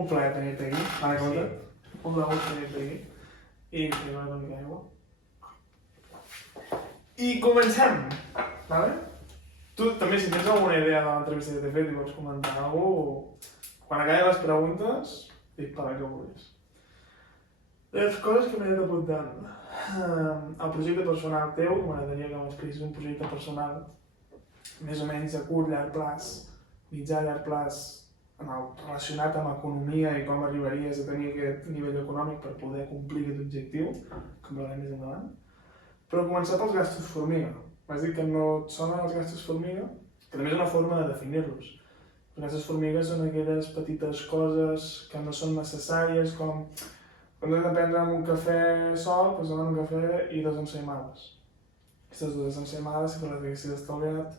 Un plaer tenir-te aquí, m'ha de compte. Un plaer tenir-te aquí. I tenim una mica d'aigua. I comencem, vale? Tu també, si tens alguna idea de l'entrevista que t'he fet i vols comentar alguna cosa, quan acabi les preguntes, dic per què vulguis. Les coses que m'he anat apuntant. El projecte personal teu, m'agradaria que m'expliquis un projecte personal més o menys a curt, llarg plaç, mitjà, llarg plaç, relacionat amb economia i com arribaries a tenir aquest nivell econòmic per poder complir aquest objectiu, que en parlarem més endavant. Però començar pels gastos formiga. M'has dit que no et sonen els gastos formiga, que també és una forma de definir-los. Els gastos formiga són aquelles petites coses que no són necessàries, com quan has de prendre un cafè sol, doncs demanar un cafè i 2 ensaïmades. Aquestes 2 ensaïmades, si te les haguessis estalviat,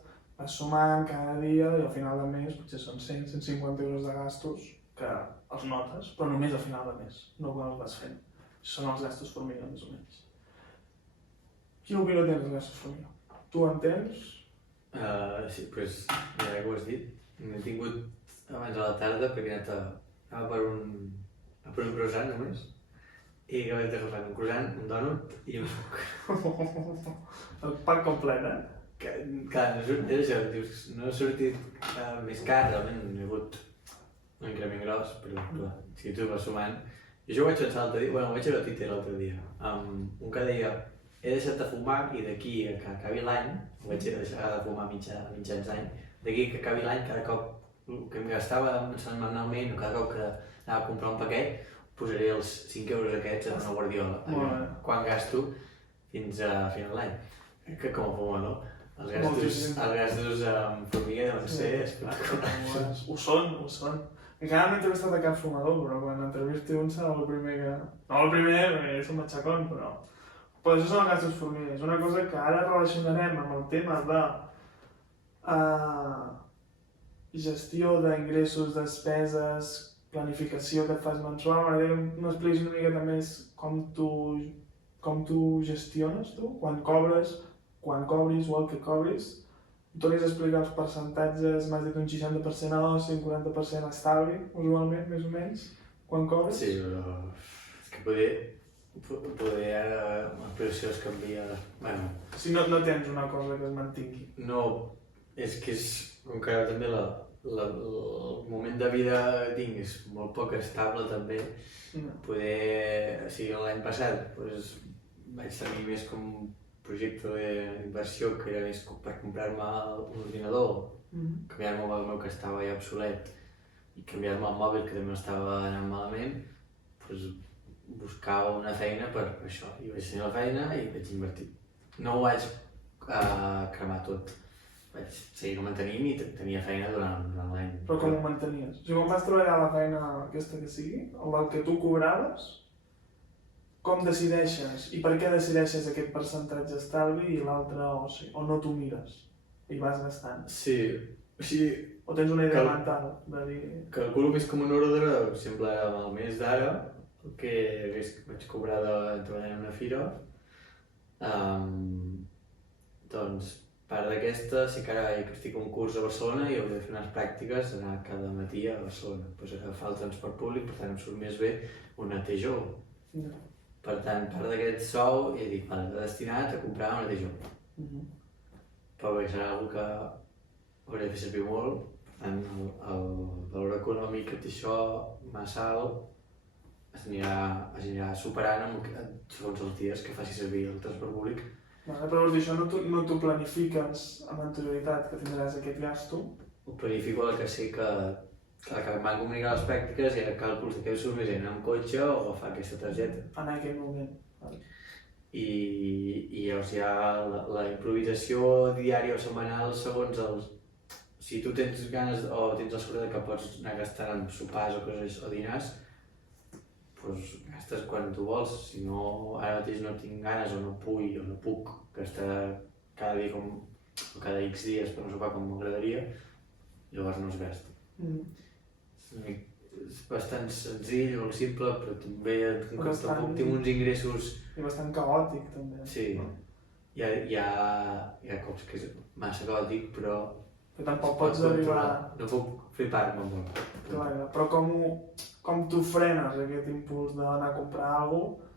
vas sumant cada dia i al final del mes potser són 100-150 euros de gastos que els notes, però només al final del mes, no quan els vas fent. Són els gastos formiga, més o menys. Quina opinió tens dels gastos formiga? Tu en tens? Sí, doncs, ja que ho has dit, n'he tingut abans a la tarda perquè anava per un croissant només i que vaig agafar un croissant, un dònut i un suc. El pack complet, Clar, és això, dius, no ha sortit més car, realment no hi ha hagut un increment gros, però clar, si tu vas sumant. Jo ho vaig pensar l'altre dia, ho vaig veure a Twitter l'altre dia, un que deia he deixat de fumar i d'aquí a que acabi l'any, ho vaig deixar de fumar mitjans d'any, d'aquí que acabi l'any cada cop el que em gastava setmanalment o cada cop que anava a comprar un paquet posaré els 5 euros aquests en una guardiola, quan gasto fins a final d'any. Que com a fuma, no? Els gastos amb formiga deuen ser espectaculars. Ho són. Encara no he entrevistat a cap fumador, però quan entrevisti un serà el primer que... No el primer, perquè és un matxacón, però això són els gastos formiga. És una cosa que ara relacionarem amb el tema de gestió d'ingressos, despeses, planificació que et fas mensual. M'agradaria que m'expliquis una miqueta més com tu gestiones, tu, quan cobres, o el que cobris. Em tornis a explicar els percentatges, m'has dit un 60% a l'oci, un 40% a estalvi, usualment, més o menys, quan cobres? Sí, però és que poder ara la posició es canvia... Bueno... Si no tens una cosa que es mantingui. No, és que és... Com que també el moment de vida que tinc és molt poc estable també, poder... O sigui, l'any passat vaig tenir més com un projecte d'inversió que era més per comprar-me un ordinador, canviar-me el mòbil meu que estava ja obsolet i canviar-me el mòbil que també estava anant malament, buscava una feina per això. I vaig tenir la feina i vaig invertir. No ho vaig cremar tot. Vaig seguir mantenint i tenia feina durant l'any. Però com ho mantenies? O sigui, quan vas treballar a la feina aquesta que sigui, el que tu cobraves, com decideixes i per què decideixes aquest percentatge estalvi i l'altre oci? O no t'ho mires i vas gastant? Sí, o sigui... O tens una idea mental de dir... Calculo més com un ordre, per exemple, amb el mes d'ara, el que vaig cobrar de treballar en una fira, doncs, part d'aquesta, sí que ara estic a un curs a Barcelona i hauria de fer unes pràctiques, anar cada matí a Barcelona. Agafar el transport públic, per tant em surt més bé un netejó. Per tant, part d'aquest sou he dit, va destinat a comprar un netejó. Però bé, serà una que hauré de fer servir molt, per tant, el valor econòmic que té això massa alt es anirà superant segons els dies que faci servir el transport públic. Però vols dir, això no t'ho planifiques amb anterioritat, que tindràs aquest gasto? Ho planifico a la que sé que em van comunicar les pràctiques i ara càlculs de què surt més anar amb cotxe o agafar aquesta targeta. En aquell moment. I llavors hi ha la improvisació diària o setmanal segons els... Si tu tens ganes o tens la sort que pots anar gastant en sopars o coses o dinars, doncs gastes quan tu vols. Si no, ara mateix no tinc ganes o no puc gastar cada dia o cada X dies per un sopar com m'agradaria, llavors no es gasta. És bastant senzill, molt simple, però també tampoc tinc uns ingressos... I bastant caòtic, també. Sí, hi ha cops que és massa caòtic, però tampoc pots arribar... No puc flipar-me molt. Però com ho... com tu frenes aquest impuls d'anar a comprar alguna cosa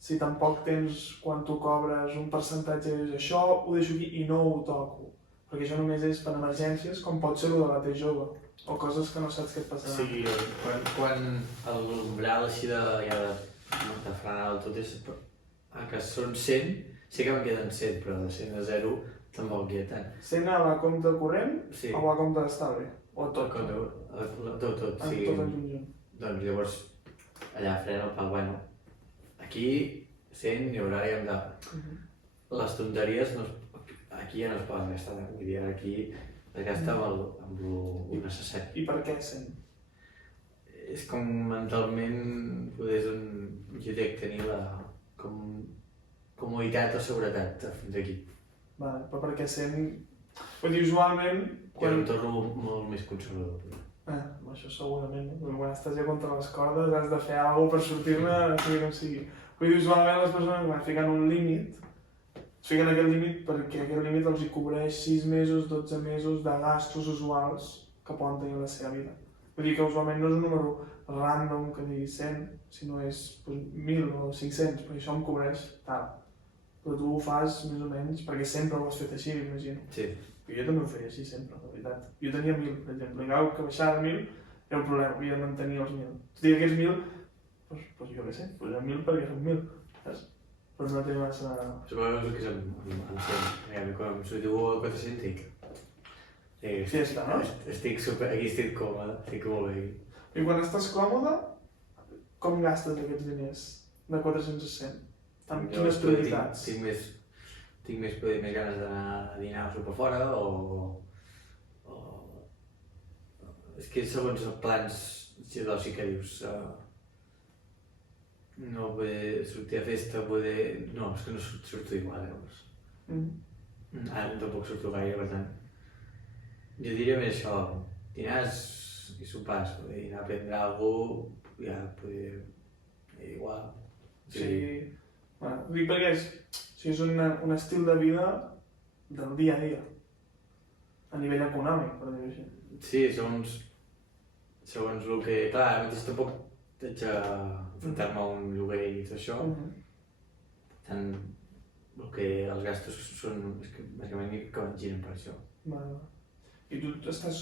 si tampoc tens, quan tu cobres un percentatge, dius això ho deixo aquí i no ho toco. Perquè això només és per emergències, com pot ser el de la T jove, o coses que no saps què et passarà. Sí, quan l'umbral així de frenar del tot és que són 100, sí que me'n queden 100, però de 100 a 0 tampoc queda tant. 100 a la compte corrent Sí. o a la compte d'estalvi? O tot? Tot, Tot sí. en conjunt. Doncs llavors allà frena el pal, bueno, aquí 100 hi haurà de... Les tonteries aquí ja no es poden gastar, vull dir, aquí es gasta amb el necessari. I per què 100? És com mentalment poder jo crec tenir la comoditat o seguretat fins aquí. Vale, però perquè 100... Vull dir, usualment... Jo em torno molt més conservador. Això segurament, no? Perquè quan estàs ja contra les cordes has de fer alguna cosa per sortir-ne, sigui com sigui. Vull dir, usualment les persones quan fiquen un límit, es fiquen aquest límit perquè aquest límit els hi cobreix 6 mesos, 12 mesos de gastos usuals que poden tenir a la seva vida. Vull dir que usualment no és un número random que digui 100, sinó és 1.000 o 500, perquè això em cobreix tal. Però tu ho fas més o menys perquè sempre ho has fet així, m'imagino. Sí. Jo també ho feia així sempre, la veritat. Jo tenia 1.000, per exemple, i clar, que baixava 1.000 era un problema, havia de mantenir els 1.000. Si tenia aquests 1.000, doncs jo què sé, posem 1.000 perquè són 1.000, saps? Però no té massa... Suposo que és amb 100, quan em sortiu a 400 dic... Fiesta, no? Aquí estic còmode, estic molt bé. I quan estàs còmode, com gastes aquests diners de 400 a 100? Amb quines prioritats? Tinc més ganes d'anar a dinar o sopar fora o... És que segons els plans d'oci que dius... No poder sortir a festa, poder... No, és que no surto igual, llavors. Ara tampoc surto gaire, per tant. Jo diria més això, dinars i sopars, poder anar a prendre alguna cosa, ja poder... igual. Sí. Bueno, ho dic perquè és un estil de vida del dia a dia, a nivell econòmic, per dir-ho així. Sí, segons el que... Clar, ara mateix tampoc haig d'enfrontar-me a un lloguer i tot això. Per tant, els gastos són bàsicament que van giren per això. Vale. I tu estàs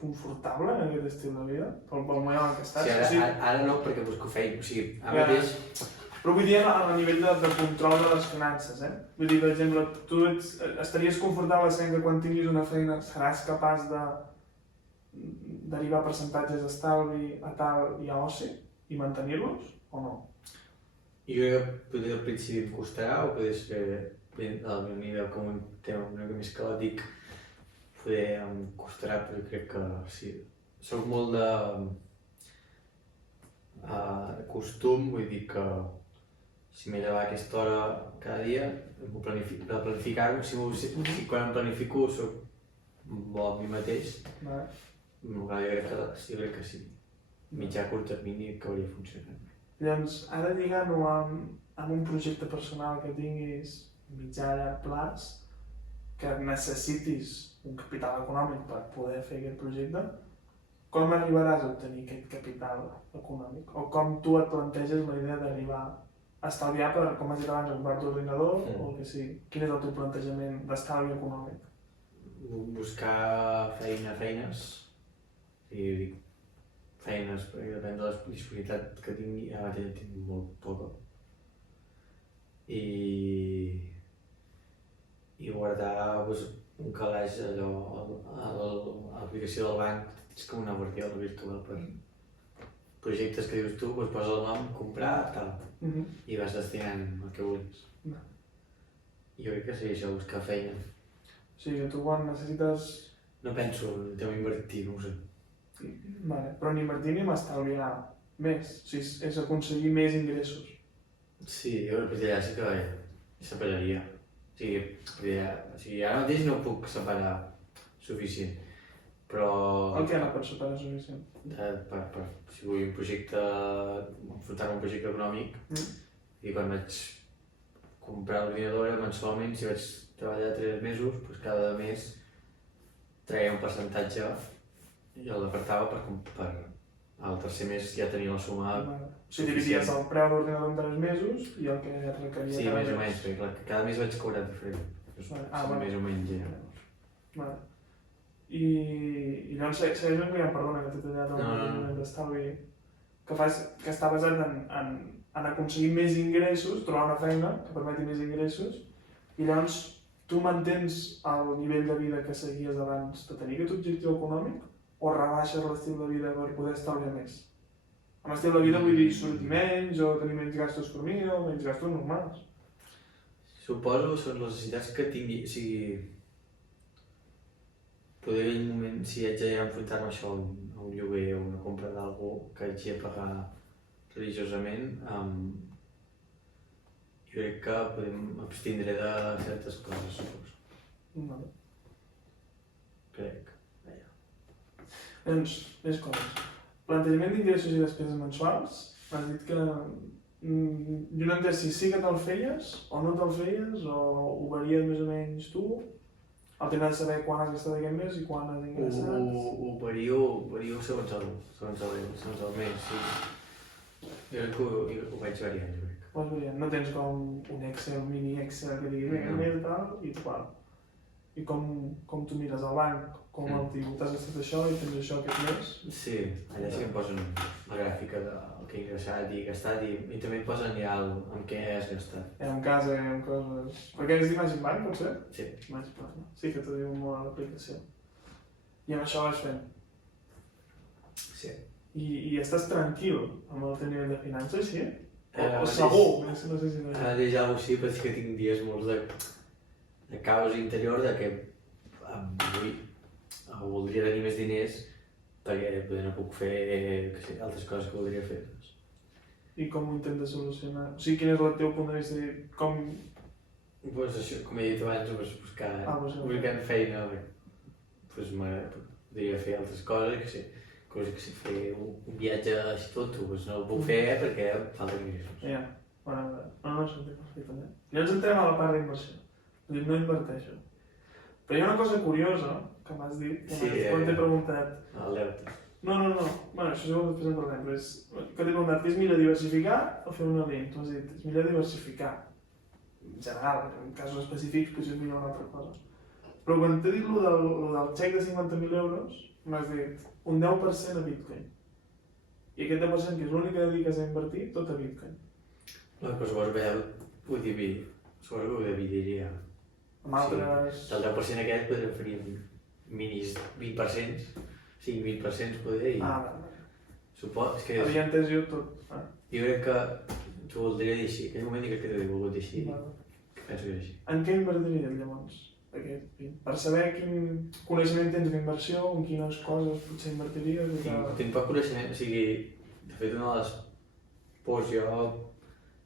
confortable en aquest estil de vida? Pel moment en què estàs? Sí, ara no, perquè busco feina, o sigui, ara mateix... Però vull dir a nivell de control de les finances, eh? Vull dir, per exemple, tu estaries confortable sabent que quan tinguis una feina seràs capaç de derivar percentatges d'estalvi a tal i a oci i mantenir-los, o no? Jo crec que potser al principi em costarà, o potser ser al meu nivell com un tema una mica més caòtic, poder em costarà, però crec que sí. Soc molt de costum, vull dir que si m'he de llevar a aquesta hora cada dia, de planificar-ho, si quan em planifico soc bo a mi mateix, jo crec que sí. Mitjà curt termini acabaria funcionant. Llavors, ara lligant-ho amb un projecte personal que tinguis mitjà a llarg plaç, que necessitis un capital econòmic per poder fer aquest projecte, com arribaràs a obtenir aquest capital econòmic? O com tu et planteges la idea d'arribar a estalviar per, com has dit abans, comprar-te un ordinador o el que sigui? Quin és el teu plantejament d'estalvi econòmic? Buscar feines, i dic feines, perquè depèn de la disponibilitat que tingui, ara mateix tinc molt poca. I guardar un calaix allò a l'aplicació del banc, és com una guardiola virtual per projectes que dius tu, posa el nom, comprar, tal, i vas destinant el que vulguis. Jo crec que seria això, buscar feina. O sigui, tu quan necessites... No penso en tema invertir, no ho sé. Vale, però ni invertir ni estalviar més, o sigui, és aconseguir més ingressos. Sí, jo crec que allà sí que separaria. O sigui, ara mateix no puc separar suficient, però... El que no pots separar suficient? Si vull un projecte, enfrontar-me a un projecte econòmic, i quan vaig comprar l'ordinadora mensualment, si vaig treballar 3 mesos, doncs cada mes treia un percentatge i el apartava per al tercer mes ja tenia la suma Si dividies el preu d'ordinador en 3 mesos i el que et requeria sí, cada més o menys, perquè clar, cada mes vaig cobrar diferent. Més o menys ja. Vale. I llavors segueix enviant, perdona que t'he tallat el moviment d'estalvi, que està basat en aconseguir més ingressos, trobar una feina que permeti més ingressos, i llavors tu mantens el nivell de vida que seguies abans de tenir aquest objectiu econòmic o rebaixes l'estil de vida per poder estalviar més? Amb estil de vida vull dir sortir menys o tenir menys gastos per mi o menys gastos normals. Suposo que són les necessitats que tingui, o sigui, poder en un moment, si haig d'enfrontar-me això a un lloguer o una compra d'algú que haig de pagar religiosament, jo crec que podem abstindre de certes coses, suposo. Vale. Crec. Doncs, més coses. Plantejament d'ingressos i despeses mensuals, m'has dit que jo no entenc si sí que te'l feies o no te'l feies o ho varies més o menys tu, el tema de saber quan has gastat aquest mes i quan has ingressat. Ho vario segons el mes, sí. Jo crec que ho vaig variant, jo crec. Ho vas variant, no tens com un Excel, mini Excel que digui aquest mes i tal, i tal. I com tu mires al banc, com el diu, t'has gastat això i tens això aquest mes? Sí, allà sí que em posen la gràfica del que he ingressat i gastat i també em posen ja amb què has gastat. En casa, en coses... Perquè és d'Imagine Bank, potser? Sí. Sí que t'ho diu molt a l'aplicació. I amb això vas fent. Sí. I estàs tranquil amb el teu nivell de finances, sí? O mateix, segur? No sé si no. Ara mateix alguna cosa sí, però sí que tinc dies molts de caos interior de que avui voldria tenir més diners perquè poder no puc fer altres coses que voldria fer. I com ho intentes solucionar? O sigui, quin és el teu punt de vista? Com... Pues això, com he dit abans, buscant feina, pues podria fer altres coses, coses que si fer un viatge així tot, pues no ho puc fer perquè falta ingressos. Ja, no s'entén perfectament. Llavors entrem a la part d'inversió. No inverteixo. Però hi ha una cosa curiosa que m'has dit, quan t'he preguntat... El deute. No. Bueno, això segur que després en parlem, però és... Que t'he preguntat, és millor diversificar o fer una lent? Tu has dit, és millor diversificar. En general, en casos específics potser és millor una altra cosa. Però quan t'he dit lo del xec de 50.000 euros, m'has dit un 10% a Bitcoin. I aquest 10% que és l'únic que dediques a invertir, tot a Bitcoin. No, però suposo que ho dividiria. Amb altres... Del 10% aquest podríem fer minis 20%, 5-20% poder i... Suposo que... Havia entès jo tot. Jo crec que t'ho voldria dir així, en aquell moment crec que t'ho he volgut dir així. Penso que és així. En què invertiries llavors? Per saber quin coneixement tens d'inversió, en quines coses potser invertiries... Tinc poc coneixement, o sigui, de fet una de les pors jo,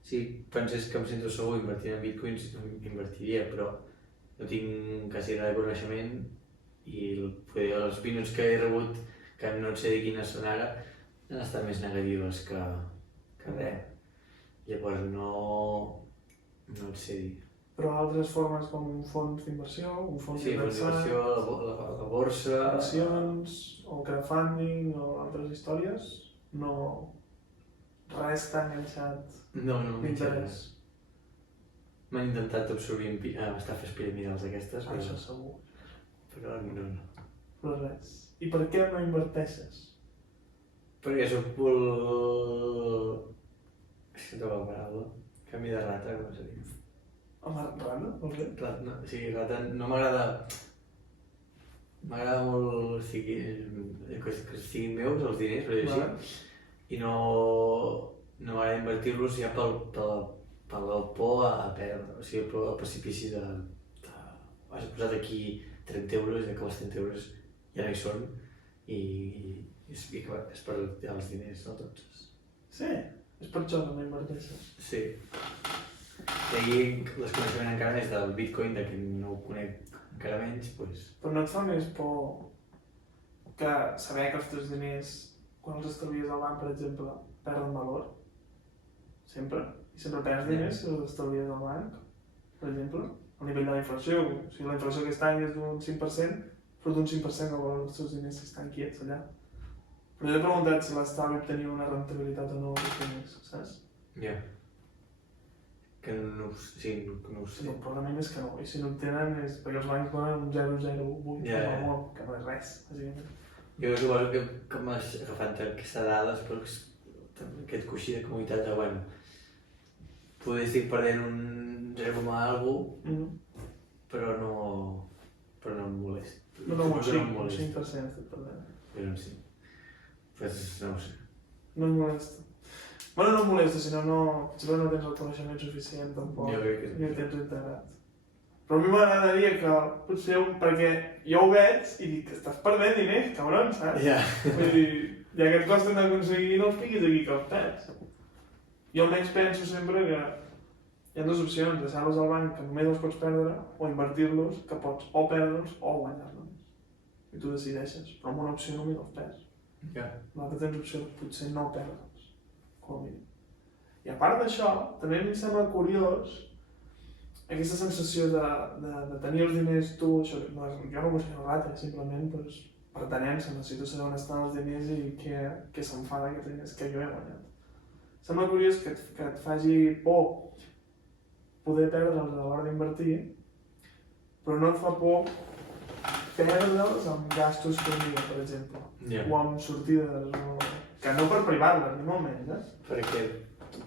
si pensés que em sento segur invertint en bitcoins, invertiria, però no tinc quasi res de coneixement i les opinions que he rebut, que no sé de quines són ara, han estat més negatives que res. Llavors no et sé dir. Però altres formes com un fons d'inversió, un fons d'inversió, la borsa... accions, o crowdfunding o altres històries, no... Res t'ha enganxat d'interès. M'han intentat absorbir estafes piramidals aquestes, però... Això segur. Perquè a mi no. Però res. I per què no inverteixes? Perquè soc molt... Això té la paraula. Canvi de rata, com se diu. Home, rata? Vols dir? No, o sigui, rata no m'agrada... M'agrada molt que siguin meus els diners, per dir així. I no m'agrada invertir-los ja pel por a perdre, o sigui, el precipici de... Has posat aquí 30 euros i que els 30 euros ja no hi són i és per els diners, no tots. Sí, és per això que no inverteixes. Sí. I aquí el desconeixement encara més del Bitcoin, de que no ho conec encara menys, doncs... Però no et fa més por que saber que els teus diners, quan els estalvies al banc, per exemple, perden valor? Sempre. I sempre perds diners si els estalvies al banc, per exemple? A nivell de la inflació. Si la inflació aquest any és d'un 5%, però d'un 5% el valor dels teus diners estan quiets allà. Però jo he preguntat si l'estalvi tenia una rentabilitat o no dels diners, saps? Ja. Que no, sí, no ho sé. El problema és que no, i si no en tenen és perquè els bancs donen un 0,08 Ja. com a molt, que no és res, bàsicament. Jo suposo que com has agafat aquesta dada, suposo que aquest coixí de comunitat de, bueno, poder estic perdent un 0, però no em molesta. No, un Suposo que 5% estic perdent. Però en sí. Pues no ho sé. No em molesta. Bueno, no em molesta, sinó no... Potser no tens el coneixement suficient, tampoc. Jo crec que Ni el tens integrat. Però a mi m'agradaria que potser... Perquè jo ho veig i dic que estàs perdent diners, cabron, saps? Ja. Vull dir, ja que et costen d'aconseguir, no els piquis aquí que els perds. Jo almenys penso sempre que hi ha dues opcions, deixar-los al banc que només els pots perdre, o invertir-los que pots o perdre'ls o guanyar-los. I tu decideixes, però amb una opció només els perds. Ja. L'altra tens opció de potser no perdre'ls, com a mínim. I a part d'això, també em sembla curiós aquesta sensació de tenir els diners tu, això, no, jo no vull ser rata, simplement doncs, pertenença, necessito saber on estan els diners i què s'enfada aquests diners que jo he guanyat. Sembla curiós que et faci por poder perdre'ls a l'hora d'invertir, però no et fa por perdre'ls amb gastos comida, per exemple, o amb sortides, que no per privar-les, ni molt menys, Perquè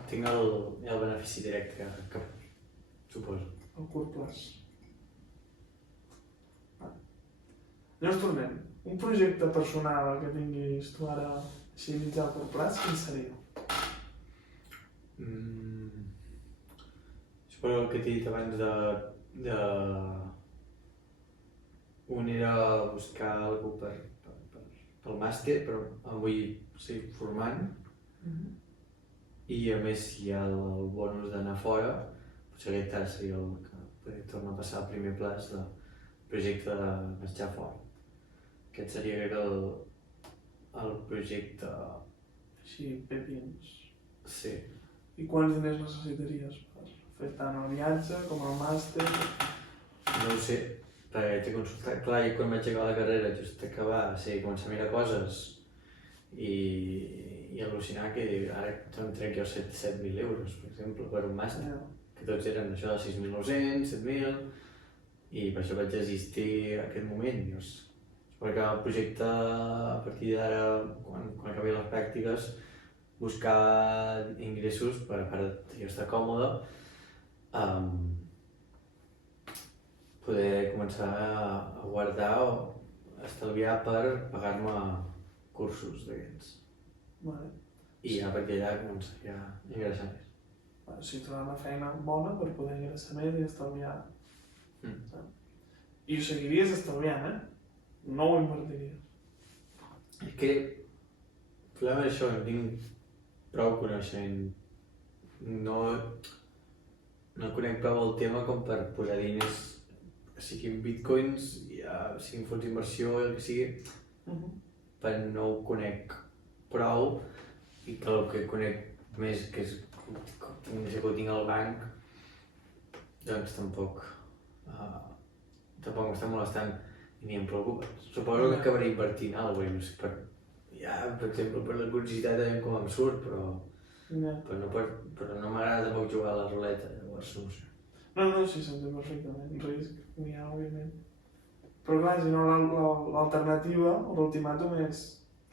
tinc el benefici directe que suposo. El curt plaç. Llavors tornem. Un projecte personal que tinguis tu ara així a mitjà curt plaç, quin seria? Suposo que t'he dit abans de... Un era buscar algú pel màster, però em vull seguir formant. I a més, si hi ha el bonus d'anar fora, potser aquest ara seria el que podria tornar a passar al primer plaç del projecte de marxar fora. Aquest seria, crec, el projecte... Així, pepins. Sí. I quants diners necessitaries per fer tant el viatge com el màster? No ho sé, perquè t'he consultat. Clar, i quan vaig acabar la carrera, just acabar, començar a mirar coses i al·lucinar que ara em trec jo 7.000 euros, per exemple, per un màster, que tots eren això de 6.900, 7.000, i per això vaig desistir en aquest moment. Perquè el projecte, a partir d'ara, quan acabi les pràctiques, buscar ingressos per a part de jo estar còmode, poder començar a guardar o estalviar per pagar-me cursos d'aquests. Vale. I a partir d'allà començaria a ingressar més. O sigui, trobar una feina bona per poder ingressar més i estalviar. I ho seguiries estalviant, No ho invertiries. És que el problema és això, no tinc prou coneixement. No conec prou el tema com per posar diners, siguin bitcoins, siguin fons d'inversió, el que sigui, però no ho conec prou i que el que conec més, que és que ho tinc al banc, doncs tampoc m'està molestant i ni em preocupa. Suposo que acabaré invertint en alguna cosa, per exemple, per la curiositat de com em surt, però no m'agrada tampoc jugar a la ruleta, llavors no ho sé. No, sí, s'entén perfectament, risc n'hi ha, òbviament. Però clar, si no, l'alternativa o l'ultimàtum és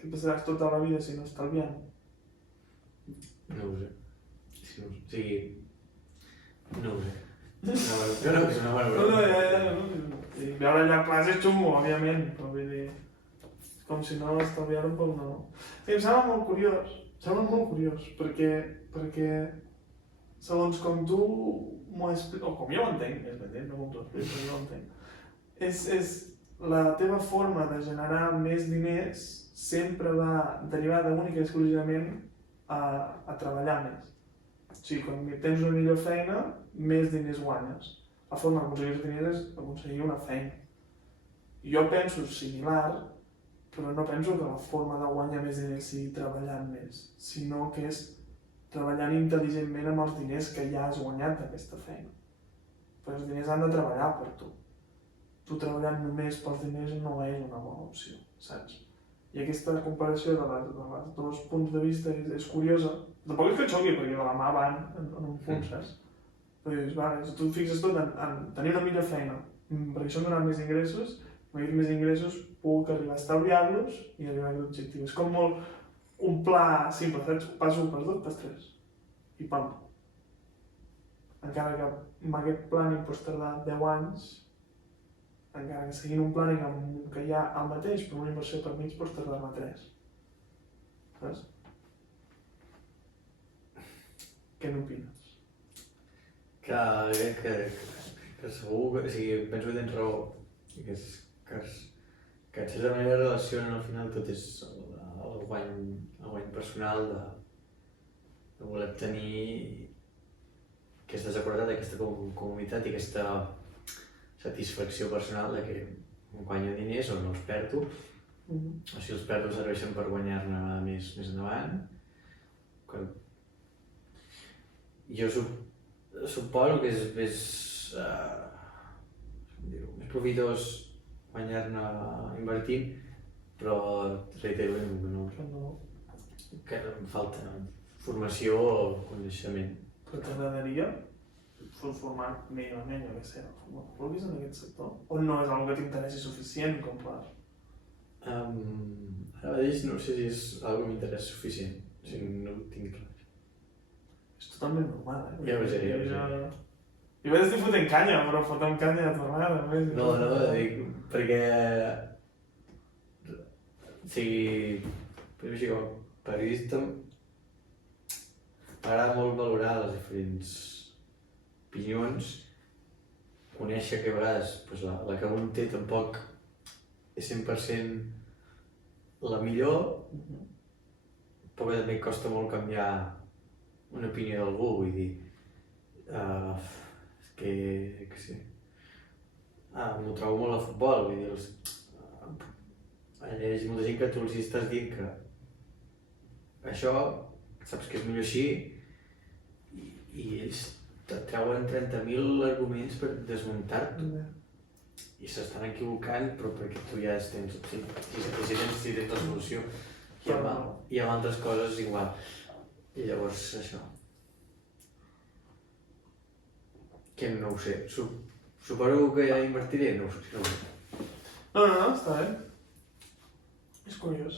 que passaràs tota la vida si no estalviant. No ho sé. No ho sé. Jo no, que és una bona broma. I veure allà a classe és xungo, òbviament, però vull dir... Com si no estalviàrem pel no. Sí, em sembla molt curiós, perquè segons com tu m'ho expliques, o com jo ho entenc, no com tu ho expliques, però jo ho entenc, és la teva forma de generar més diners sempre va derivada única i exclusivament a treballar més. O sigui, quan tens una millor feina, més diners guanyes. La forma d'aconseguir els diners és aconseguir una feina. Jo penso similar, però no penso que la forma de guanyar més diners sigui treballant més, sinó que és treballant intel·ligentment amb els diners que ja has guanyat d'aquesta feina. Però els diners han de treballar per tu. Tu treballant només pels diners no és una bona opció, saps? I aquesta comparació de les dos punts de vista és curiosa. Tampoc és que xoqui, perquè de la mà van en un punt, saps? Però dius, vale, si tu et fixes tot en tenir una millor feina, perquè això em donarà més ingressos, amb aquests més ingressos puc arribar a estalviar-los i arribar a aquest objectiu. És com molt un pla simple, saps? Pas 1, pas 2, pas 3. I pam. Encara que amb aquest plàning pots tardar 10 anys, encara que seguint un plàning que hi ha el mateix, però una inversió per mig pots tardar-ne 3. Saps? Què n'opines? Que segur que, o sigui, penso que tens raó, que de certa manera relacionen al final tot és el guany personal de voler tenir aquesta seguretat, aquesta comunitat i aquesta satisfacció personal de que guanyo diners o no els perdo, o si els perdo serveixen per guanyar-ne més endavant. Jo suposo que és més profitós guanyar-ne invertint, però reitero que em falta formació o coneixement. Però t'agradaria formar mínimament, jo què sé, vulguis en aquest sector? O no és una que t'interessi suficient com per... Ara mateix no sé si és una que m'interessa suficient, o sigui, no ho tinc clar. És totalment normal, Ja ho sé. Jo vaig estar fotent canya, però fotem canya a tornada, més. No, dic, perquè... O sigui, per així com a periodista m'agrada molt valorar les diferents opinions, conèixer que a vegades la que un té tampoc és 100% la millor, però que també costa molt canviar una opinió d'algú, vull dir, que sí. M'ho trobo molt al futbol, vull dir, hi ha molta gent que tu els estàs dient que això, saps que és millor així, i ells te treuen 30.000 arguments per desmuntar-t'ho. I s'estan equivocant, però perquè tu ja tens, si tens la solució, i amb altres coses igual. I llavors això. Que no ho sé, suposo que ja invertiré, no ho sé. No, està bé. És curiós.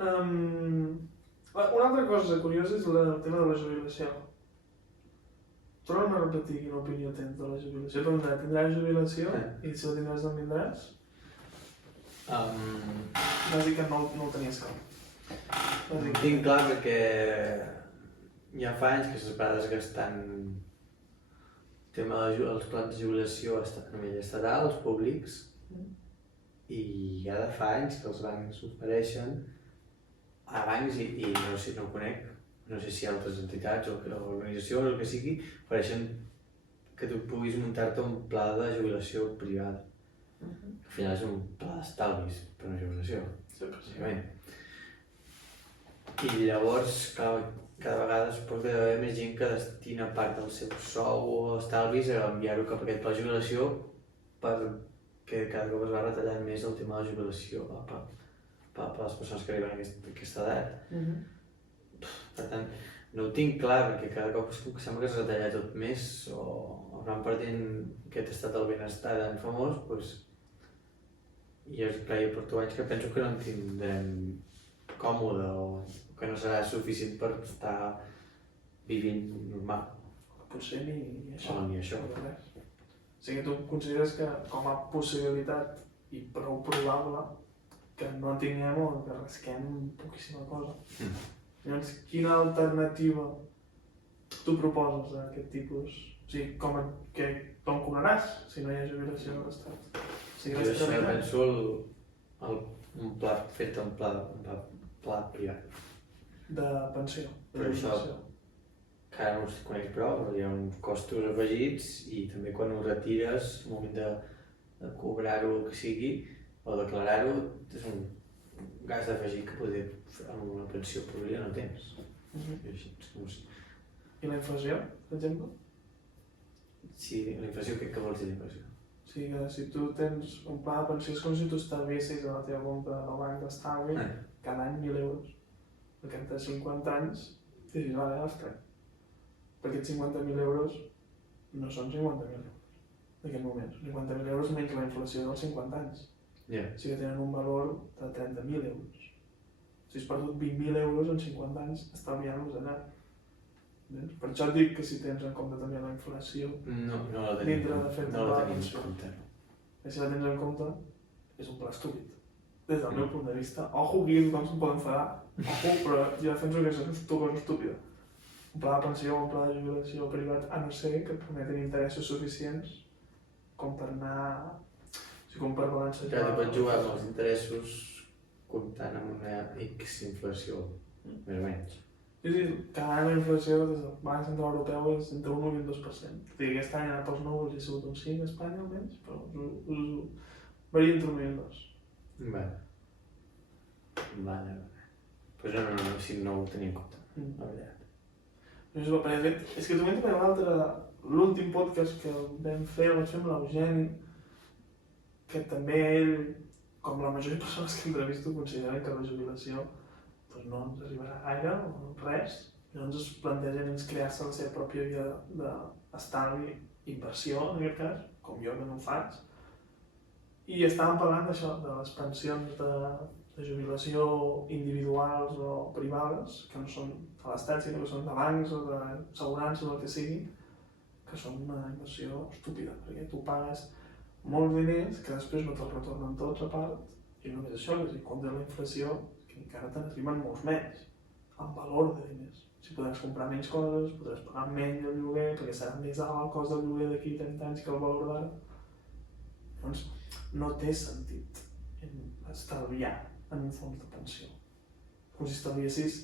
Una altra cosa curiosa és el tema de la jubilació. Torna'm a repetir quina opinió tens de la jubilació. Tindràs jubilació i si la tindràs d'on vindràs? Vas dir que no ho tenies clar. Ho tinc clar perquè ja fa anys que s'està desgastant el tema dels plans de jubilació a nivell estatal, els públics, i ja de fa anys que els bancs ofereixen a bancs i no sé, no ho conec, no sé si altres entitats o organitzacions o el que sigui, ofereixen que tu puguis muntar-te un pla de jubilació privada. Al final és un pla d'estalvis per una jubilació, bàsicament. I llavors, cada vegada suposo que hi ha d'haver més gent que destina part del seu sou o estalvis a enviar-ho cap a aquest pla de jubilació perquè cada cop es va retallant més el tema de la jubilació per les persones que arriben a aquesta edat. Per tant, no ho tinc clar perquè cada cop sembla que es retalla tot més o van perdent aquest estat del benestar tan famós, i jo porto anys que penso que no en tindrem còmode o que no serà suficient per estar vivint normal. Potser ni això. O ni això. O sigui, tu consideres que com a possibilitat i prou probable que no tinguem o que rasquem poquíssima cosa. Llavors, quina alternativa tu proposes a aquest tipus? O sigui, com cobraràs si no hi ha jubilació de l'Estat? Jo això penso un pla fet en pla privat. De pensió. Però això, que ara no ho conec prou, però hi ha uns costos afegits i també quan ho retires, al moment de cobrar-ho o que sigui, o declarar-ho, és un gas afegit que potser amb una pensió pública no tens. I la inflació, per exemple? Sí, la inflació, què vols dir d'inflació? sigui que si tu tens un pla de pensió és com si tu estalviessis a la teva compte del banc d'estalvi cada any 1.000 euros. Perquè entre 50 anys dius, vale, els trec. Perquè aquests 50.000 euros no són 50.000 euros en aquest moment. 50.000 euros menys la inflació dels 50 anys. Yeah. O sigui que tenen un valor de 30.000 euros. Si has perdut 20.000 euros en 50 anys estalviant-los allà. Per això et dic que si tens en compte també la inflació No la tenim, dintre de fer no un la pla de tenim pensió. en compte. I si la tens en compte, és un pla estúpid. Des del meu punt de vista. Ojo, que tothom se'n pot enfadar. Ojo, però jo defenso que és una cosa estúpida. Un pla de pensió o un pla de jubilació privat, a no ser que et permetin interessos suficients com per anar... O sigui, com per balancejar... Ja, tu pots jugar amb els interessos comptant amb una X inflació, més o menys. Sí, cada any la inflació des del Banc Central Europeu és entre 1 i un 2%. O sigui, aquest any ha anat pels núvols i ha sigut un 5 a Espanya almenys, però varia entre 1 i un 2. Vale. Pues no, si no ho tenia en compte, la veritat. És que també també l'últim podcast que vam fer, el vaig fer amb l'Eugeni, que també ell, com la majoria de persones que entrevisto, consideren que la jubilació doncs no ens arribarà gaire o res, i llavors es plantegen crear-se la seva pròpia via d'estalvi, inversió en aquest cas, com jo que no ho faig, i estàvem parlant d'això, de les pensions de jubilació individuals o privades, que no són de l'estat, sinó que són de bancs o d'assegurances o el que sigui, que són una inversió estúpida, perquè tu pagues molts diners que després no te'ls retornen tots a part, i no només això, que si comptes la inflació, que encara te n'arriben molts menys, en valor de diners. Si podràs comprar menys coses, podràs pagar menys el lloguer, perquè serà més alt el cost del lloguer d'aquí 30 anys que el valor d'ara. Llavors, no té sentit estalviar en un fons de pensió. Com si estalviessis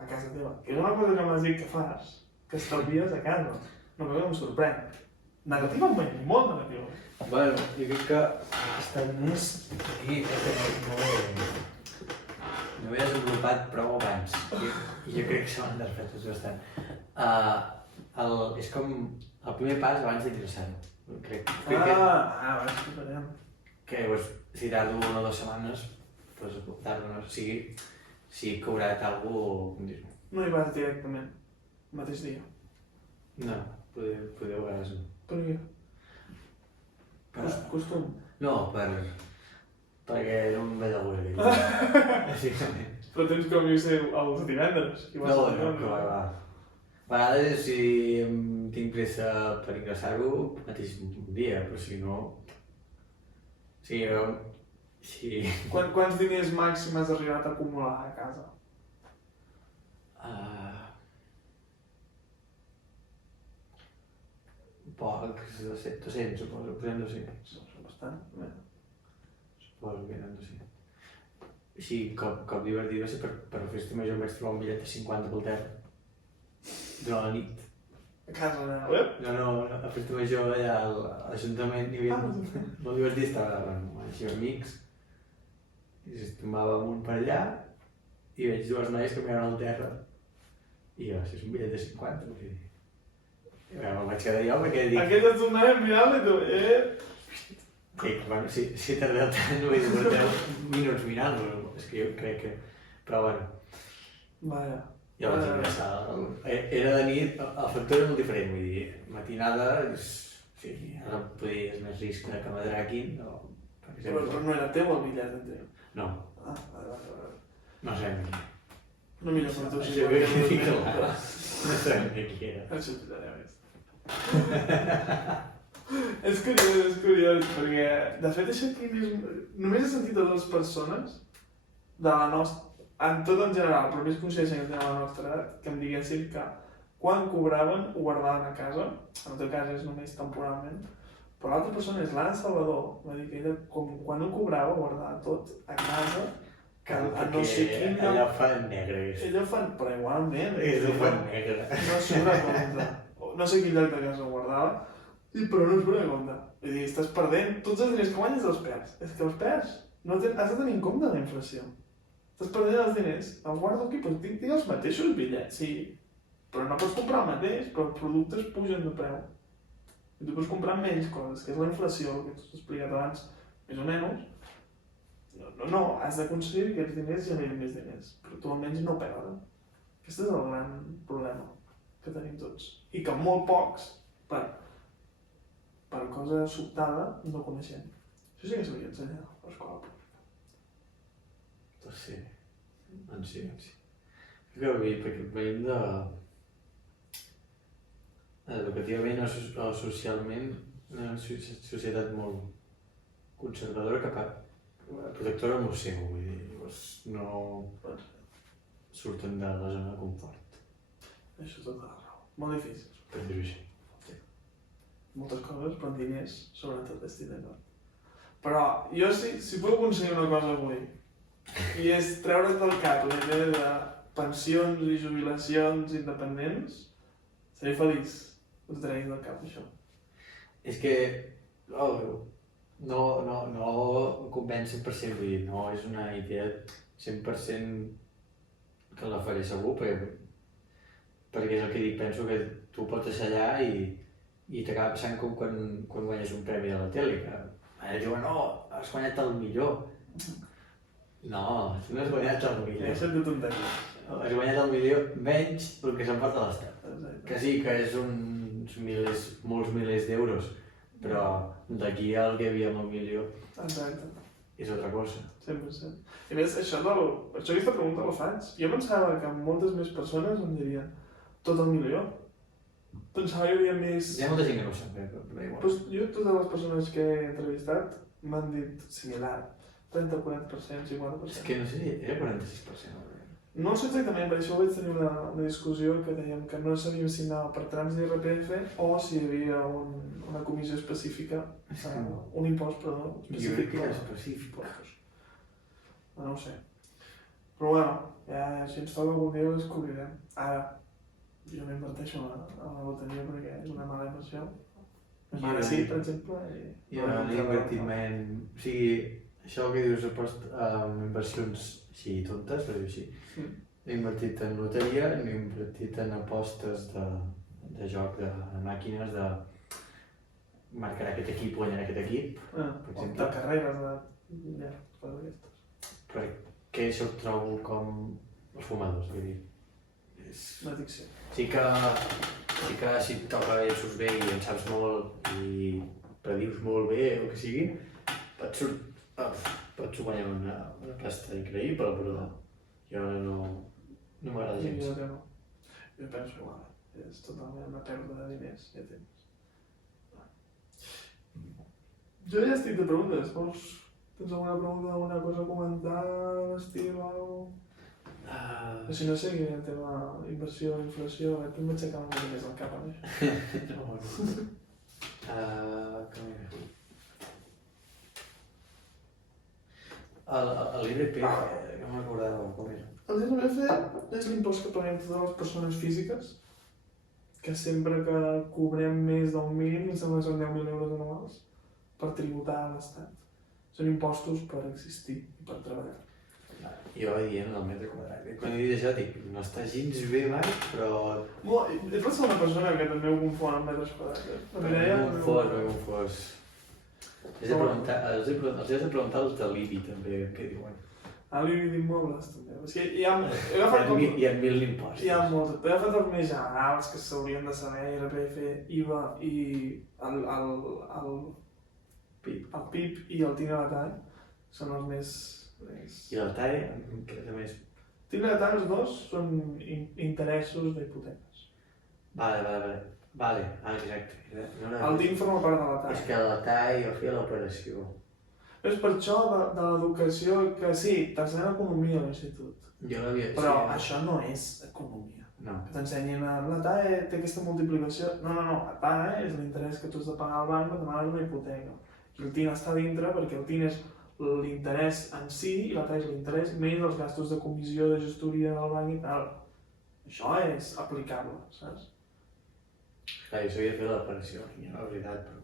a casa teva. Que és una cosa que m'has dit que fas, que estalvies a casa. Una cosa que em sorprèn. Negativament, molt negativament. Bueno, jo crec que està més aquí, no ho he desenvolupat prou abans, i jo crec que se m'han desfetes bastant. És com el primer pas abans d'ingressar-ho. Crec Abans que farem. que si tardo 1 o 2 setmanes, doncs tardo, no sigui, si he cobrat alguna cosa, No hi vas directament, el mateix dia. no, poder a vegades no. Per què? Costum. No, perquè no em ve de gust bàsicament. Però tens com jo sé els divendres. No, va. A vegades si tinc pressa per ingressar-ho, mateix un dia, però si no... Sí. Quants diners màxim has arribat a acumular a casa? Pocs, 200, suposo, posem 200. Són bastant. Suposo que eren 200. Així, cop divertit va ser per la festa major em vaig trobar un bitllet de 50 pel terra. Durant la nit. A casa de... No, a la festa major allà a l'Ajuntament hi havia... Molt divertit, estava així amb amics. I es tombava amunt per allà i veig dues noies que miraven al terra. I jo, si és un bitllet de 50, vull dir... I me'n vaig quedar jo perquè dic... Aquest et tornava mirant i tu, Dic, bueno, si tardeu tant, vull dir, porteu minuts mirant-lo, és que jo crec que... Però bueno... Vaja. Ja vaig ingressar. Era de nit, el factor era molt diferent, vull dir, matinada, sí, ara és més risc que m'atraquin, no... Però no era teu el bitllet, entenc. No. Vale. No sé ni qui. No millor per tu, Això que dic clar. No sé ni qui era. Això t'ho diré més. És curiós, perquè de fet això aquí només he sentit a dues persones de la nostra, en tot en general, però més consciència que tenen la nostra edat, que em diguessin que quan cobraven ho guardaven a casa, en el teu cas és només temporalment, però l'altra persona és l'Anna Salvador, va dir que ella quan ho cobrava ho guardava tot a casa, que no sé quin lloc... Allò fa negre. Ella ho fan, però igualment. Ho fa negre. No surt a compte. No sé quin lloc de casa ho guardava, però no surt a compte. Vull dir, estàs perdent tots els diners que guanyes els perds. És que els perds. Has de tenir en compte la inflació. Estàs perdent els diners. Els guardo aquí, però tinc els mateixos bitllets, sí. Però no pots comprar el mateix, però els productes pugen de preu. I tu pots comprar menys coses, que és la inflació, que t'ho he explicat abans, més o menys. No, has d'aconseguir que aquests diners generin més diners, però tu almenys no perden. Aquest és el gran problema que tenim tots. I que molt pocs, per cosa sobtada, no coneixem. Això sí que s'hauria d'ensenyar a l'escola pública. Doncs sí, doncs sí. Jo crec que perquè veiem educativament o socialment una societat molt conservadora cap a protectora amb el seu, vull dir, llavors no surten de la zona de confort. Això és tota la raó. Molt difícil. Per dir-ho així. Moltes coses, però diners, sobretot destinen. Però jo si puc aconseguir una cosa avui, i és treure's del cap la idea de pensions i jubilacions independents, seré feliç que t'ho treguis del cap, això. És que no em convenç 100%, vull dir, no és una idea 100% que la faré segur, perquè és el que dic, penso que tu pots deixar allà i t'acaba passant com quan guanyes un premi a la tele, que ara diuen, no, has guanyat el millor. No, tu no has guanyat el millor. Això de tonteries. Has guanyat el millor menys del que s'emporta l'Estat. Que sí, que és molts milers d'euros, però d'aquí al que hi havia amb el milió és altra cosa. 100%. I més, això aquesta pregunta la faig. Jo pensava que moltes més persones em dirien tot el milió. Pensava que hi havia més... Hi ha molta gent que no ho sap, però igual. Pues jo, totes les persones que he entrevistat m'han dit similar. 30, 40%, 50%. És que no sé, era 46%. No sé exactament, per això vaig tenir una discussió que dèiem que no sabíem si anava per trams d'IRPF o si hi havia una comissió específica, un impost, perdó, específic. Jo crec que era específic. No ho sé. Però bueno, ja si ens toca algun dia ho descobrirem. Ara, jo m'inverteixo a la loteria perquè és una mala inversió. Ara sí, per exemple. Jo he invertit en... O sigui, això que dius en inversions així tontes, per dir-ho així. He invertit en loteria, he invertit en apostes de joc de màquines, de marcar aquest equip, guanyar aquest equip, per exemple. De carreres, coses d'aquestes. Perquè això ho trobo com els fumadors, vull dir. L'addicció. Sí que si et toca i surts bé i en saps molt i predius molt bé o el que sigui, pots guanyar una pasta increïble, però jo no m'agrada gens. Jo no. Jo penso igual, és totalment una pèrdua de diners i de temps. Jo ja estic de preguntes, tens alguna pregunta, alguna cosa a comentar, l'estil o alguna cosa? Si no sé quin el tema inversió, inflació, tu em vaig aixecar una mica més el cap a mi. L'IRPF, no m'acordava com era. L'IRPF és l'impost que paguem totes les persones físiques, que sempre que cobrem més d'un mínim, em sembla que són 10.000 euros anuals, per tributar a l'Estat. Són impostos per existir i per treballar. Jo dient el metre quadrat. Quan he dit això dic, no està gens bé mai, però... He fet una persona que també ho confon amb metres quadrats. M'he confós. Els he de preguntar als de l'IBI també, què diuen. A l'IBI d'immobles també. És que hi ha... He agafat hi ha 1.000 impostos. Hi ha molts. He agafat els més generals que s'haurien de saber, IRPF, IVA i el PIB i el TIN a la tall. Són els més... I el TAE, què és més? TIN a la tall, els dos són interessos d'hipoteques. Vale, exacte. El TIN forma part de la tall. És que la TAE jo feia l'operació. És per això de l'educació que sí, t'ensenyen economia a l'institut. Però això no és economia. No. Que t'ensenyin la TAE té aquesta multiplicació. No, la TAE és l'interès que tu has de pagar al banc per demanar una hipoteca. I el TIN està dintre perquè el TIN és l'interès en si i la TAE és l'interès menys els gastos de comissió, de gestoria del banc i tal. Això és aplicable, saps? Clar, jo sabia fer l'operació, la veritat, però...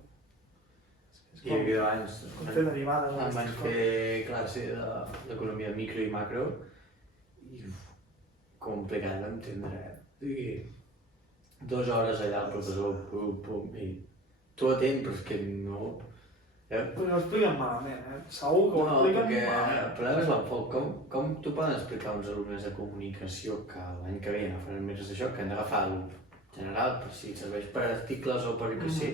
I abans com fer derivades. Em van fer classe d'economia micro i macro i complicat d'entendre. 2 hores allà el professor, pum, i tu atent, però és que no... Però ho expliquen malament, Segur que ho No, expliquen perquè malament. el problema és l'enfoc. Com t'ho poden explicar uns alumnes de comunicació que l'any que ve no faran més d'això, que han d'agafar el general, per si serveix per articles o per que sí,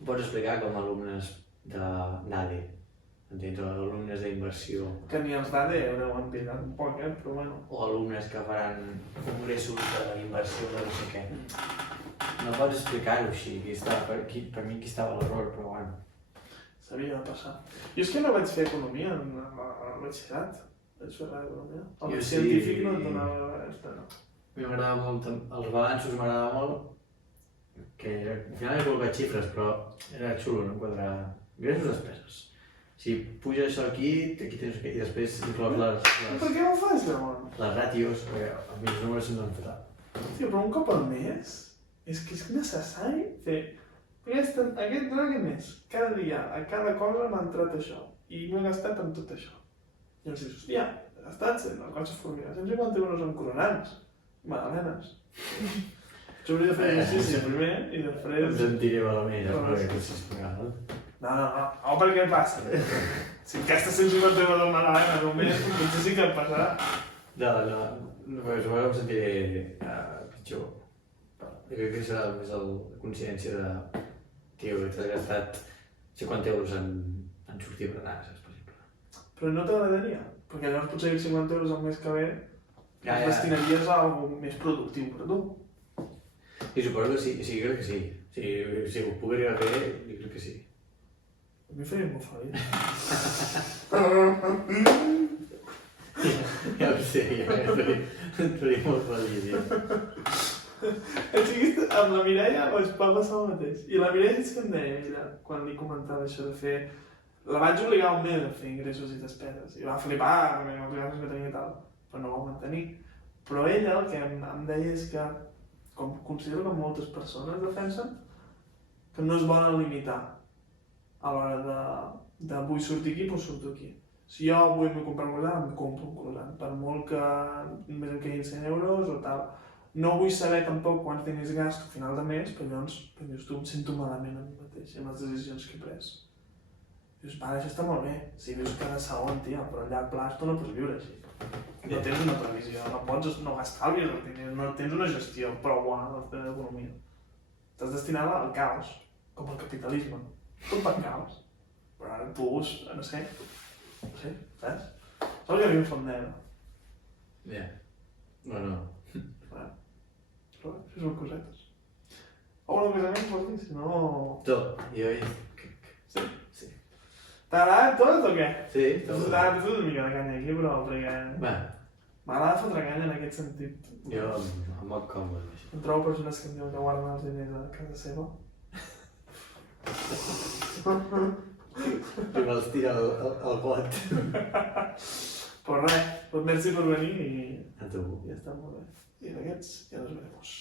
ho pots explicar com alumnes d'ADE, entens? O alumnes d'inversió. Que ni els d'ADE ho han pillat un poc, però bueno. O alumnes que faran congressos d'inversió de no sé què. No pots explicar-ho així, per mi aquí estava l'error, però bueno. S'havia de passar. Jo és que no vaig fer economia al batxillerat. Vaig fer res d'economia. El científic no et donava res, no. A mi m'agrada molt, els balanços m'agrada molt, que al final he col·locat xifres, però era xulo, no quadrava. Ingressos despeses. Si puja això aquí tens que... I després inclòs Per què no ho fas, llavors? les ràtios, perquè els meus números se'm donen fatal. Hòstia, però un cop al mes és que és necessari fer... Aquest mes, cada dia, a cada cosa m'ha entrat això. I m'he gastat en tot això. I llavors dius, hòstia, he gastat les coses formigues, 150 euros en colorants. Magdalenes. Jo hauria de fer exercici primer i després... Em sentiré malament, perquè potser és pagar, No, per què passa? Si gastes 150 euros en magdalenes un mes, potser sí que et passarà. No, però em sentiré pitjor. Jo crec que serà més la consciència de... Tio, t'has gastat 50 euros en sortir a berenar, saps, per exemple. Però no t'agradaria, perquè llavors potser 50 euros al mes que ve els destinaries a alguna més productiu per tu. I suposo que sí, crec que sí. Si ho puc arribar a fer, jo crec que sí. A mi faria molt feliç. Ja ho sé, et faria molt feliç, ja. Amb la Mireia va passar el mateix. I la Mireia és que em deia, ella, quan li comentava això de fer... La vaig obligar un mes a fer ingressos i despeses. I va flipar, perquè els gastos que tenia i tal, però no ho va mantenir. Però ella el que em deia és que, com considero que moltes persones defensen, que no es volen limitar a l'hora de vull sortir aquí, doncs surto aquí. Si jo vull comprar un croissant, em compro un croissant. Per molt que només em quedin 100 euros o tal. No vull saber tampoc quants diners gasto a final de mes, però llavors, dius, tu em sento malament a mi mateix, amb les decisions que he pres. Dius, vale, això està molt bé, si vius cada segon, tia, però a llarg plaç tu no pots viure així. No tens una previsió, no estalvies els diners, no tens una gestió prou bona de la teva economia. T'has destinat al caos, com el capitalisme. Tot per caos. Però ara tu, no sé, saps? Saps que a mi em fot negre. Ja. Bueno. Però això són cosetes. O una cosa més, vols dir? Si no... Tot. Jo hi... Sí? Sí. T'ha agradat tot o què? Sí, T'ha agradat una mica de canya aquí, però perquè... Va. M'agrada fotre canya en aquest sentit. Jo em moc còmode. Em trobo persones que em diuen que guarden els diners a casa seva. I me'ls tira al got. Però res, doncs merci per venir i A tu. ja està molt bé. I d'aquests ja nos veremos.